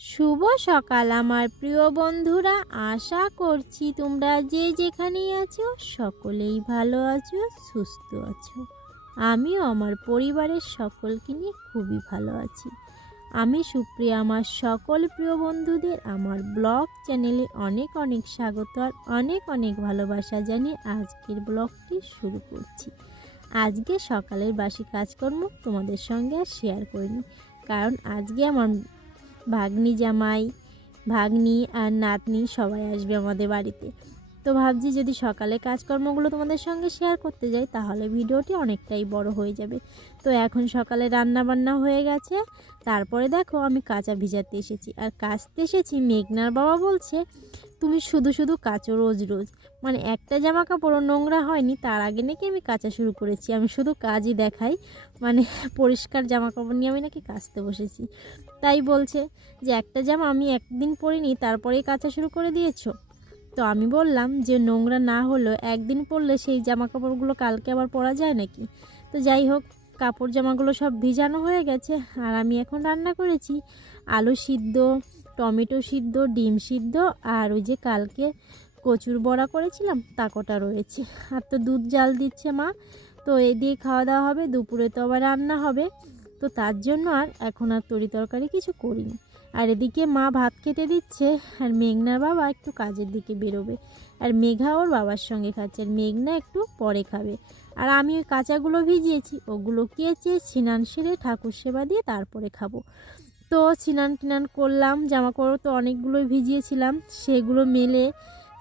শুভ সকাল আমার প্রিয় বন্ধুরা, আশা করছি তোমরা যে যেখানেই আছো সকলেই ভালো আছো, সুস্থ আছো। আমিও আমার পরিবারের সকলকে নিয়ে খুবই ভালো আছি। আমি সুপ্রিয়া আমার সকল প্রিয় বন্ধুদের আমার ব্লগ চ্যানেলে অনেক অনেক স্বাগত আর অনেক অনেক ভালোবাসা জানিয়ে আজকের ব্লগটি শুরু করছি। আজকে সকালের বাসি কাজকর্ম তোমাদের সঙ্গে আর শেয়ার করিনি, কারণ আজকে আমার ভাগ্নি জামাই, ভাগ্নি আর নাতনি সবাই আসবে আমাদের বাড়িতে। তো ভাবছি যদি সকালে কাজকর্মগুলো তোমাদের সঙ্গে শেয়ার করতে যাই তাহলে ভিডিওটি অনেকটাই বড় হয়ে যাবে। তো এখন সকালে রান্না বান্না হয়ে গেছে, তারপরে দেখো আমি কাঁচা ভিজাতে এসেছি আর কাচতে এসেছি। মেঘনার বাবা বলছে তুমি শুধু শুধু কাচো রোজ রোজ, মানে একটা জামা কাপড়ও নোংরা হয়নি তার আগে নাকি আমি কাচা শুরু করেছি। আমি শুধু কাজই দেখাই, মানে পরিষ্কার জামা কাপড় নিয়ে আমি নাকি কাচতে বসেছি। তাই বলছে যে একটা জামা আমি একদিন পরিনি তারপরেই কাচা শুরু করে দিয়েছো। তো আমি বললাম যে নোংরা না হলেও একদিন পরলে সেই জামা কাপড়গুলো কালকে আবার পরা যায় নাকি। তো যাই হোক, কাপড় জামাগুলো সব ভিজানো হয়ে গেছে আর আমি এখন রান্না করেছি আলু সিদ্ধ, টমেটো সিদ্ধ, ডিম সিদ্ধ আর ওই যে কালকে কচুর বড়া করেছিলাম তা কটা রয়েছে। আর তো দুধ জাল দিচ্ছে মা, তো এই দিয়ে খাওয়া দাওয়া হবে। দুপুরে তো আবার রান্না হবে, তো তার জন্য আর এখন আর তরি তরকারি কিছু করিনি। আর এদিকে মা ভাত খেতে দিচ্ছে আর মেঘনার বাবা একটু কাজের দিকে বেরোবে। আর মেঘা ওর বাবার সঙ্গে খাচ্ছে আর মেঘনা একটু পরে খাবে। আর আমি ওই কাঁচাগুলো ভিজিয়েছি, ওগুলো কেচে স্নান সেরে ঠাকুর সেবা দিয়ে তারপরে খাবো। তো স্নান টিনান করলাম, জামা কাপড় তো অনেকগুলোই ভিজিয়েছিলাম, সেগুলো মেলে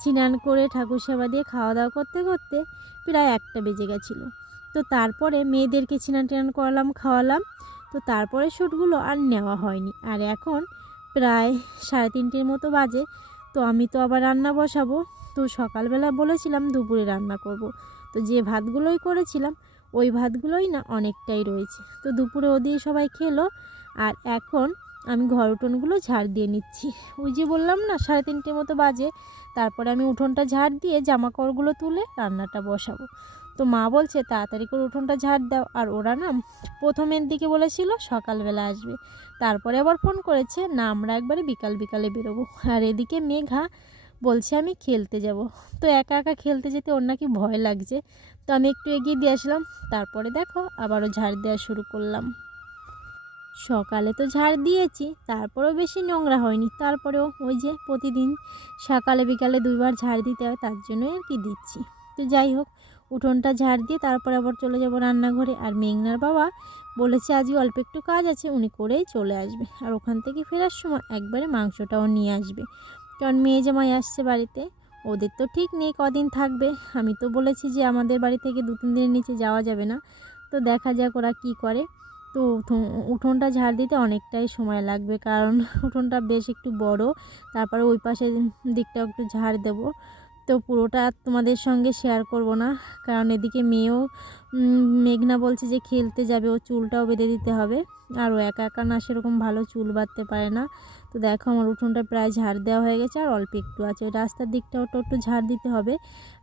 স্নান করে ঠাকুর সেবা দিয়ে খাওয়া দাওয়া করতে করতে প্রায় 1টা বেজে গেছিলো। তো তারপরে মেয়েদেরকে স্নান টিনান করালাম, খাওয়ালাম। তো তারপরে শ্যুটগুলো আর নেওয়া হয়নি। আর এখন প্রায় 3:30 মতো বাজে। তো আমি তো আবার রান্না বসাবো। তো সকালবেলা বলেছিলাম দুপুরে রান্না করব। তো যে ভাতগুলোই করেছিলাম ওই ভাতগুলোই না অনেকটাই রয়েছে, তো দুপুরে ওদিকে সবাই খেলো। আর এখন আমি ঘর উঠোনগুলো ঝাড় দিয়ে নিচ্ছি। ওই যে বললাম না 3:30 মতো বাজে, তারপরে আমি উঠোনটা ঝাড় দিয়ে জামা কাপড়গুলো তুলে রান্নাটা বসাবো। তো মা বলছে তাড়াতাড়ি করে উঠোনটা ঝাড় দাও। আর ওরা না প্রথমের দিকে বলেছিল সকালবেলা আসবে, তারপরে আবার ফোন করেছে না আমরা একবারে বিকাল বিকালে বেরোবো। আর এদিকে মেঘা বলছে আমি খেলতে যাব। তো একা একা খেলতে যেতে ওর নাকি ভয় লাগছে। তো আমি একটু এগিয়ে দিয়ে আসলাম, তারপরে দেখো আবারও ঝাড় দেওয়া শুরু করলাম। সকালে তো ঝাড় দিয়েছি, তারপরেও বেশি নোংরা হয়নি। তারপরেও ওই যে প্রতিদিন সকালে বিকালে 2বার ঝাড় দিতে হয়, তার জন্যই আর কি দিচ্ছি। তো যাই হোক, উঠোনটা ঝাড় দিয়ে তারপরে আবার চলে যাব রান্নাঘরে। আর মেঘনার বাবা বলেছে আজকে অল্প একটু কাজ আছে, উনি করেই চলে আসবে। আর ওখান থেকে ফেরার সময় একবারে মাংসটাও নিয়ে আসবে, কারণ মেয়ে জামাই আসছে বাড়িতে। ওদের তো ঠিক নেই কদিন থাকবে। আমি তো বলেছি যে আমাদের বাড়ি থেকে 2-3 দিনের নিচে যাওয়া যাবে না। তো দেখা যাক ওরা কী করে। তো উঠোনটা ঝাড় দিতে অনেকটাই সময় লাগবে, কারণ উঠোনটা বেশ একটু বড়। তারপরে ওই পাশের দিকটাও একটু ঝাড় দেবো। তো পুরোটা তোমাদের সঙ্গে শেয়ার করব না, কারণ এদিকে মেয়েও মেঘনা বলছে যে খেলতে যাবে, ও চুলটাও বেঁধে দিতে হবে। আর ও একা একা না সেরকম ভালো চুল বাঁধতে পারে না। তো দেখো আমার উঠোনটা প্রায় ঝাড় দেওয়া হয়ে গেছে, আর অল্প একটু আছে। ওই রাস্তার দিকটাও তো একটু ঝাড় দিতে হবে,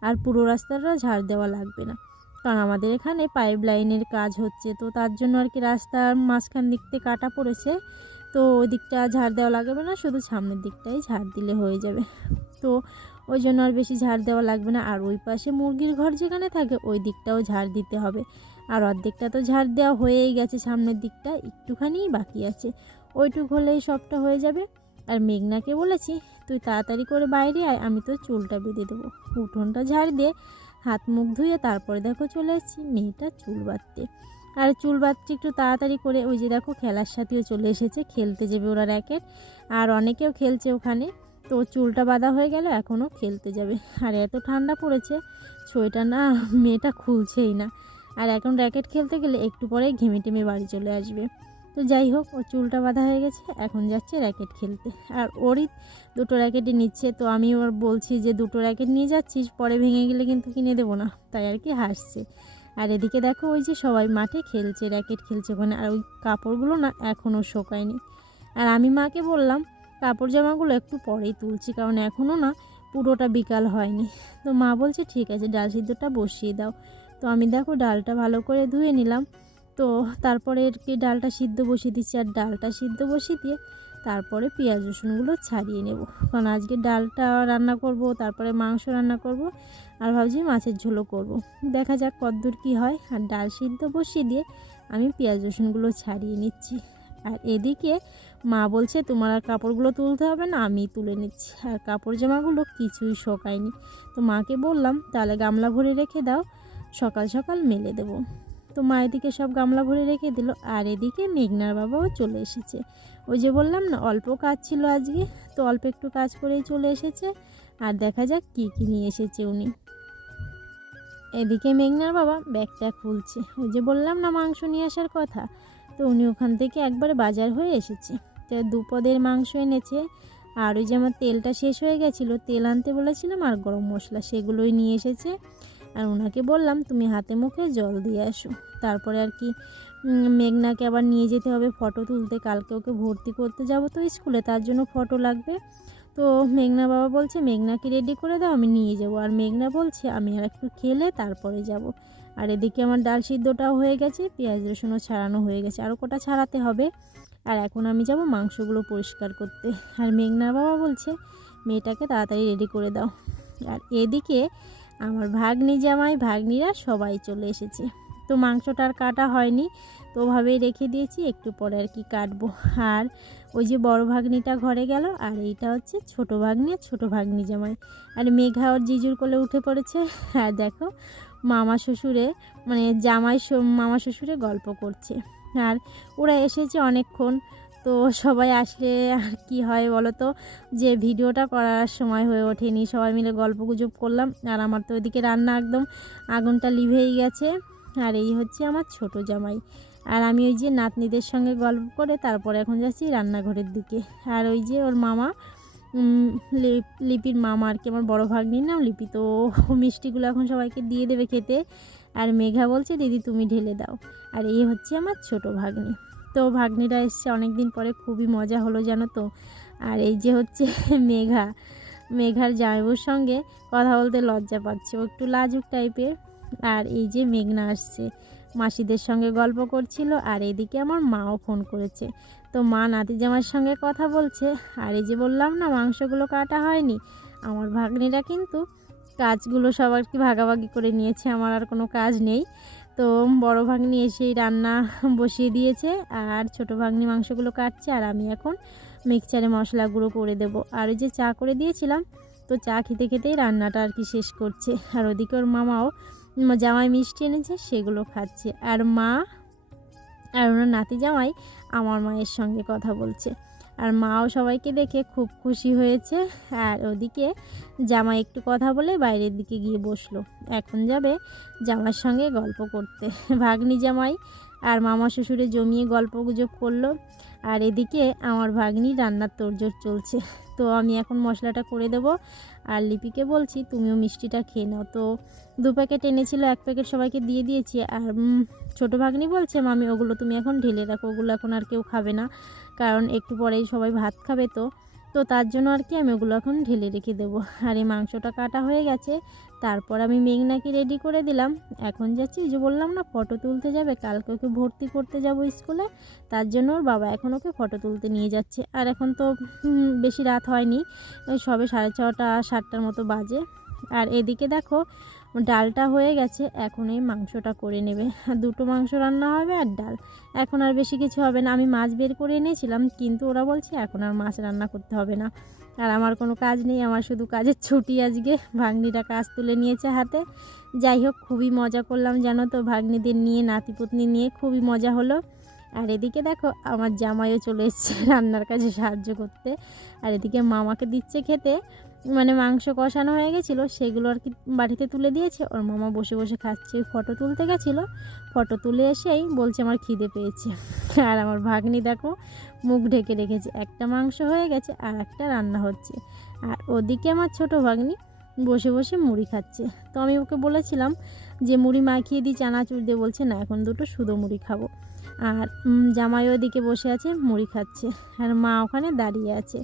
আর পুরো রাস্তাটা ঝাড় দেওয়া লাগবে না, কারণ আমাদের এখানে পাইপ লাইনের কাজ হচ্ছে। তো তার জন্য আর কি রাস্তার মাঝখান দিক থেকে কাটা পড়েছে। তো ওই দিকটা ঝাড় দেওয়া লাগবে না, শুধু সামনের দিকটাই ঝাড় দিলে হয়ে যাবে। তো ওই জন্য আর বেশি ঝাড় দেওয়া লাগবে না। আর ওই পাশে মুরগির ঘর যেখানে থাকে ওই দিকটাও ঝাড় দিতে হবে। আর অর্ধেকটা তো ঝাড় দেওয়া হয়েই গেছে, সামনের দিকটা একটুখানিই বাকি আছে। ওইটুক হলেই সবটা হয়ে যাবে। আর মেঘনাকে বলেছি তুই তাড়াতাড়ি করে বাইরে আয়, আমি তো চুলটা বেঁধে দেবো। উঠোনটা ঝাড় দিয়ে হাত মুখ ধুয়ে তারপরে দেখো চলে এসেছি মেয়েটা চুল বাঁধতে। আর চুল বাঁধতে একটু তাড়াতাড়ি করে ওই যে দেখো খেলার সাথেও চলে এসেছে, খেলতে যাবে ওরা র্যাকেট। আর অনেকেও খেলছে ওখানে। তো চুলটা বাঁধা হয়ে গেল, এখনও খেলতে যাবে। আর এত ঠান্ডা পড়েছে, সোয়েটার না মেয়েটা খুলছেই না। আর এখন র্যাকেট খেলতে গেলে একটু পরেই ঘেমে টেমে বাড়ি চলে আসবে। তো যাই হোক, ও চুলটা বাঁধা হয়ে গেছে, এখন যাচ্ছে র্যাকেট খেলতে। আর ওরই 2টো র্যাকেটই নিচ্ছে। তো আমি ওর বলছি যে 2টো র্যাকেট নিয়ে যাচ্ছিস, পরে ভেঙে গেলে কিন্তু কিনে দেবো না, তাই আর কি হাসছে। আর এদিকে দেখো ওই যে সবাই মাঠে খেলছে, র্যাকেট খেলছে ওখানে। আর ওই কাপড়গুলো না এখনও শোকায়নি। আর আমি মাকে বললাম কাপড় জামাগুলো একটু পরেই তুলছি, কারণ এখনও না পুরোটা বিকাল হয়নি। তো মা বলছে ঠিক আছে ডাল সিদ্ধটা বসিয়ে দাও। তো আমি দেখো ডালটা ভালো করে ধুয়ে নিলাম। তো তারপরে আর কি ডালটা সিদ্ধ বসিয়ে দিচ্ছি। আর ডালটা সিদ্ধ বসিয়ে দিয়ে তারপরে পেঁয়াজ রসুনগুলো ছাড়িয়ে নেব, কারণ আজকে ডালটা রান্না করব, তারপরে মাংস রান্না করব, আর ভাবছি মাছের ঝোলও করব। দেখা যাক কতদূর কী হয়। আর ডাল সিদ্ধ বসিয়ে দিয়ে আমি পেঁয়াজ রসুনগুলো ছাড়িয়ে নিচ্ছি। আর এদিকে মা বলছে তোমার আর কাপড়গুলো তুলতে হবে না, আমি তুলে নিচ্ছি। আর কাপড় জামাগুলো কিছুই শোকায়নি, তো মাকে বললাম তাহলে গামলা ভরে রেখে দাও, সকাল সকাল মেলে দেবো। তো মা এদিকে সব গামলা ভরে রেখে দিল। আর এদিকে মেঘনার বাবাও চলে এসেছে। ওই যে বললাম না অল্প কাজ ছিল আজকে, তো অল্প একটু কাজ করেই চলে এসেছে। আর দেখা যাক কী কী নিয়ে এসেছে উনি। এদিকে মেঘনার বাবা ব্যাগটা খুলছে। ওই যে বললাম না মাংস নিয়ে আসার কথা, তো উনি ওখান থেকে একবারে বাজার হয়ে এসেছে। তো 2 পদের মাংস এনেছে। আর ওই যে আমার তেলটা শেষ হয়ে গেছিলো, তেল আনতে বলেছিলাম, আর গরম মশলা, সেগুলোই নিয়ে এসেছে। আর ওনাকে বললাম তুমি হাতে মুখে জল দিয়ে আসো। তারপরে আর কি মেঘনাকে আবার নিয়ে যেতে হবে ফটো তুলতে, কালকে ওকে ভর্তি করতে যাব তো স্কুলে, তার জন্য ফটো লাগবে। তো মেঘনা বাবা বলছে মেঘনাকে রেডি করে দাও, আমি নিয়ে যাব। আর মেঘনা বলছে আমি আর একটু খেলে তারপরে যাব। আর এদিকে আমার ডাল সিদ্ধটাও হয়ে গেছে, পেঁয়াজ রসুনও ছাড়ানো হয়ে গেছে, আরও কটা ছাড়াতে হবে। আর এখন আমি যাব মাংসগুলো পরিষ্কার করতে। আর মেঘনা বাবা বলছে মেয়েটাকে তাড়াতাড়ি রেডি করে দাও। আর এদিকে আমার ভাগ্নি জামাই ভাগ্নিরা সবাই চলে এসেছে। তো মাংসটা আর কাটা হয়নি, তো ওভাবেই রেখে দিয়েছি, একটু পরে আর কি কাটবো। আর ওই যে বড় ভাগ্নিটা ঘরে গেল, আর এইটা হচ্ছে ছোট ভাগ্নি আর ছোটো ভাগ্নি জামাই। আর মেঘা ওর জিজুর কোলে উঠে পড়েছে। আর দেখো মামা শ্বশুরে মানে মামা শ্বশুরে গল্প করছে। আর ওরা এসেছে অনেকক্ষণ, তো সবাই আসলে আর কি হয় বলো তো, যে ভিডিওটা করার সময় হয়ে ওঠেনি, সবাই মিলে গল্পগুজব করলাম। আর আমার তো ওইদিকে রান্না একদম আগুনটা লিভেই গেছে। আর এই হচ্ছে আমার ছোট জামাই। আর আমি ওই যে নাতনিদের সঙ্গে গল্প করে তারপরে এখন যাচ্ছি রান্নাঘরের দিকে। আর ওই যে ওর মামা লিপির মামা আর কি, আমার বড় ভাগ্নির নাম লিপি, তো মিষ্টিগুলো এখন সবাইকে দিয়ে দেবে খেতে। আর মেঘা বলছে দিদি তুমি ঢেলে দাও। আর এই হচ্ছে আমার ছোট ভাগ্নি। তো ভাগ্নিরা এসছে অনেক দিন পরে, খুবই মজা হলো জানো তো। আর এই যে হচ্ছে মেঘার জামাইবুর সঙ্গে কথা বলতে লজ্জা পাচ্ছে, ও একটু লাজুক টাইপের। আর এই যে মেঘনা আসছে, মাসিদের সঙ্গে গল্প করছিল। আর এদিকে আমার মাও ফোন করেছে, তো মা নাতি জামাইয়ের সঙ্গে কথা বলছে। আর এই যে বললাম না মাংসগুলো কাটা হয়নি, আমার ভাগ্নিরা কিন্তু কাজগুলো সবার কি ভাগাভাগি করে নিয়েছে, আমার আর কোনো কাজ নেই। তো বড় ভাগ্নি এসেই রান্না বসিয়ে দিয়েছে, আর ছোট ভাগ্নি মাংসগুলো কাটছে, আর আমি এখন মিক্সচারে মশলা গুঁড়ো করে দেব। আর ওই যে চা করে দিয়েছিলাম, তো চা খেতে খেতেই রান্নাটা আর কি শেষ করছে। আর ওদিকে ওর মামাও জামাই মিষ্টি এনেছে, সেগুলো খাচ্ছে। আর মা আর ওনার নাতি জামাই আমার মায়ের সঙ্গে কথা বলছে। আর মাও সবাইকে দেখে খুব খুশি হয়েছে। আর ওদিকে জামাই একটু কথা বলে বাইরের দিকে গিয়ে বসলো, এখন যাবে জামাইয়ের সঙ্গে গল্প করতে। ভাগ্নি জামাই আর মামা শ্বশুরে জমিয়ে গল্প গুজব করলো। আর এদিকে আমার ভাগ্নি রান্নার তোড়জোড় চলছে, তো আমি এখন মশলাটা করে দেবো। আর লিপিকে বলছি তুমিও মিষ্টিটা খেয়ে নাও। তো 2 প্যাকেট এনেছিল, 1 প্যাকেট সবাইকে দিয়ে দিয়েছি। আর ছোটো ভাগ্নি বলছে মামি ওগুলো তুমি এখন ঢেলে রাখো, ওগুলো এখন আর কেউ খাবে না, কারণ একটু পরেই সবাই ভাত খাবে। তো তার জন্য আর কি আমি ওগুলো এখন ঢেলে রেখে দেবো। আর এই মাংসটা কাটা হয়ে গেছে, তারপর আমি মেঘনাকে রেডি করে দিলাম। এখন যাচ্ছি, যে বললাম না ফটো তুলতে যাবে, কালকে ওকে ভর্তি করতে যাব স্কুলে, তার জন্য ওর বাবা এখন ওকে ফটো তুলতে নিয়ে যাচ্ছে। আর এখন তো বেশি রাত হয়নি, সবে 6:30 7টার মতো বাজে। আর এদিকে দেখো ডালটা হয়ে গেছে, এখন এই মাংসটা করে নেবে। 2টো মাংস রান্না হবে আর ডাল, এখন আর বেশি কিছু হবে না। আমি মাছ বের করে এনেছিলাম, কিন্তু ওরা বলছে এখন আর মাছ রান্না করতে হবে না। আর আমার কোনো কাজ নেই, আমার শুধু কাজের ছুটি আজকে। ভাগ্নিটা কাজ তুলে নিয়েছে হাতে। যাই হোক খুবই মজা করলাম জানো তো, ভাগ্নিদের নিয়ে নাতিপুতনি নিয়ে খুবই মজা হলো। আর এদিকে দেখো আমার জামাইও চলে এসেছে রান্নার কাজে সাহায্য করতে। আর এদিকে মামাকে দিচ্ছে খেতে, মানে মাংস কষানো হয়ে গেছিলো, সেগুলো আর কি বাড়িতে তুলে দিয়েছে। ওর মামা বসে বসে খাচ্ছে, ফটো তুলতে গেছিলো, ফটো তুলে এসেই বলছে আমার খিদে পেয়েছে। আর আমার ভাগ্নি দেখো মুখ ঢেকে রেখেছে, একটা মাংস হয়ে গেছে আর একটা রান্না হচ্ছে। আর ওদিকে আমার ছোট ভাগ্নি বসে বসে মুড়ি খাচ্ছে। তো আমি ওকে বলেছিলাম যে মুড়ি মাখিয়ে দিই চানাচুর দিয়ে, বলছে না এখন 2টো শুধু মুড়ি খাবো। আর জামাই ওদিকে বসে আছে মুড়ি খাচ্ছে, আর মা ওখানে দাঁড়িয়ে আছে।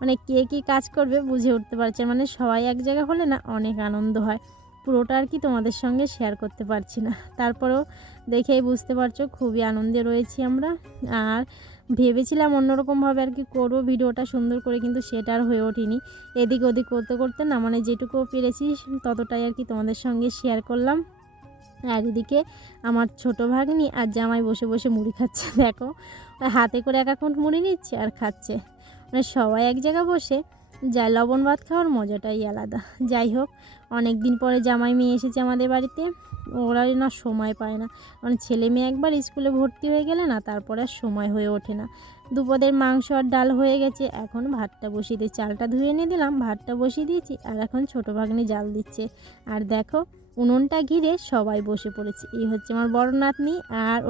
মানে কে কী কাজ করবে বুঝে উঠতে পারছে, মানে সবাই এক জায়গা হলে না অনেক আনন্দ হয়। পুরোটা আর কি তোমাদের সঙ্গে শেয়ার করতে পারছি না, তারপরেও দেখেই বুঝতে পারছো খুবই আনন্দে রয়েছি আমরা। আর ভেবেছিলাম অন্যরকমভাবে আর কি করবো ভিডিওটা সুন্দর করে, কিন্তু সেটা আর হয়ে ওঠেনি। এদিক ওদিক করতে করতে না মানে যেটুকু পেরেছি ততটাই আর কি তোমাদের সঙ্গে শেয়ার করলাম। আর এদিকে আমার ছোটো ভাগ্নি আর জামাই বসে বসে মুড়ি খাচ্ছে। দেখো হাতে করে এক খুঁট মুড়ি নিচ্ছে আর খাচ্ছে, মানে সবাই এক জায়গায় বসে যা লবণ ভাত খাওয়ার মজাটাই আলাদা। যাই হোক, অনেক দিন পরে জামাই মেয়ে এসেছে আমাদের বাড়িতে। ওরা না সময় পায় না, কারণ ছেলে মেয়ে একবার স্কুলে ভর্তি হয়ে গেলে না তারপরে আর সময় হয়ে ওঠে না। দুপুরের মাংস আর ডাল হয়ে গেছে, এখন ভাতটা বসিয়ে দিয়ে চালটা ধুয়ে এনে দিলাম, ভাতটা বসিয়ে দিয়েছি আর এখন ছোটো ভাগ্নি জাল দিচ্ছে। আর দেখো উনুনটা ঘিরে সবাই বসে পড়েছে। এই হচ্ছে আমার বড় নাতনি, আর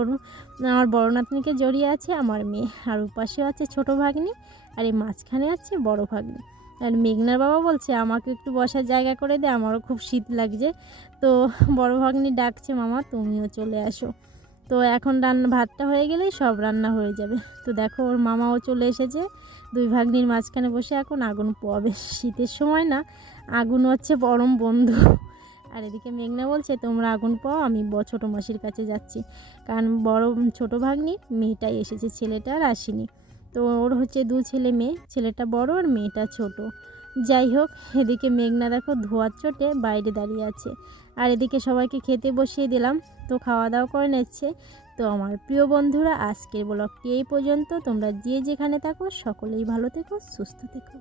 আমার বড় নাতনিকে জড়িয়ে আছে আমার মেয়ে, আর ওপাশেও আছে ছোটো ভাগ্নি, আর এই মাঝখানে আছে বড় ভাগ্নি। আর মেঘনার বাবা বলছে আমাকে একটু বসার জায়গা করে দে, আমারও খুব শীত লাগছে। তো বড় ভাগ্নি ডাকছে মামা তুমিও চলে আসো। তো এখন ভাতটা হয়ে গেলেই সব রান্না হয়ে যাবে। তো দেখো ওর মামাও চলে এসেছে, দুই ভাগ্নির মাঝখানে বসে এখন আগুন পোয়াবে। শীতের সময় না আগুন হচ্ছে পরম বন্ধু। আর এদিকে মেঘনা বলছে তোমরা আগুন পাও, আমি ছোটো মাসির কাছে যাচ্ছি, কারণ ছোটো ভাগ্নির মেয়েটাই এসেছে, ছেলেটা আর আসেনি। তো ওর হচ্ছে দু ছেলে মেয়ে, ছেলেটা বড় আর মেয়েটা ছোট। যাই হোক, এদিকে মেঘনা দেখো ধোয়ার চোটে বাইরে দাঁড়িয়ে আছে, আর এদিকে সবাইকে খেতে বসিয়ে দিলাম। তো খাওয়া দাওয়া করে নিচ্ছে। তো আমার প্রিয় বন্ধুরা, আজকের ব্লগটি এই পর্যন্ত। তোমরা যে যেখানে থাকো সকলেই ভালো থেকো, সুস্থ থেকো।